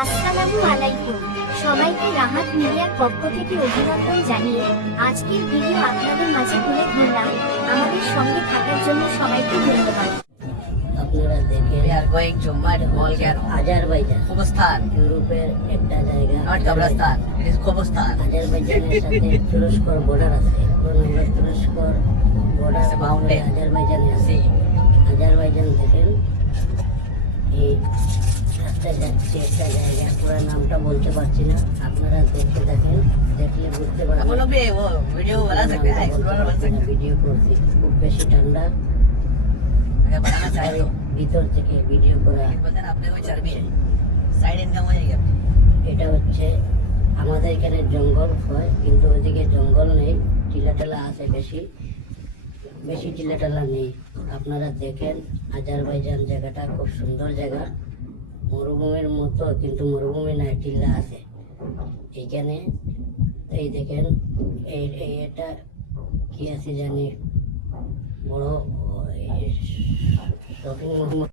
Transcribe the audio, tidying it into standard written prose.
আসসালামু আলাইকুম। সবাইকে রাহাত মিডিয়ার পক্ষ থেকে অভিনন্দন জানিয়ে আজকের ভিডিও আপনাদের মাঝে তুলে ধরলাম। আমাদের সঙ্গে থাকার জন্য সবাইকে ধন্যবাদ। আপনারা দেখে We are going to Volcano, Azerbaijan Khobustan, ইউরোপের একটা জায়গা। not Kabristan. It is Khobustan. আজারবাইজানের সাথে তুরস্কর বর্ডার আছে। এখন আমরা তুরস্কর বর্ডার It's a mountain. আজারবাইজানে আছি। See, আজারবাইজান থেকে এই রাস্তায় যাচ্ছে একটা জায়গা, পুরো নামটা বলতে পারছি না, আপনারা দেখে দেখেন, দেখলে বুঝতে हम পারবেন। लोग भी वो वीडियो बना सकते हैं, एक्सप्लोरर बन सकते हैं। ভিডিও করছি, খুব বেশি ঠান্ডা, अगर बनाना चाहे तो ভিতর থেকে ভিডিও করা। बोलते हैं ना अपने कोई चर्बी है, साइड इनकम हो जाएगी अपनी। এটা হচ্ছে আমাদের এখানে জঙ্গল হয়, কিন্তু ওইদিকে জঙ্গল নেই, টিলাটালা আছে বেশি, বেশি টিলাটালা নেই। আপনারা দেখেন আজারবাইজান জায়গাটা খুব সুন্দর জায়গা, মরুভূমির মতো, কিন্তু মরুভূমি না, টিলা আছে এইখানে। এই দেখেন এটা কি আছে জানি, বড় শপিং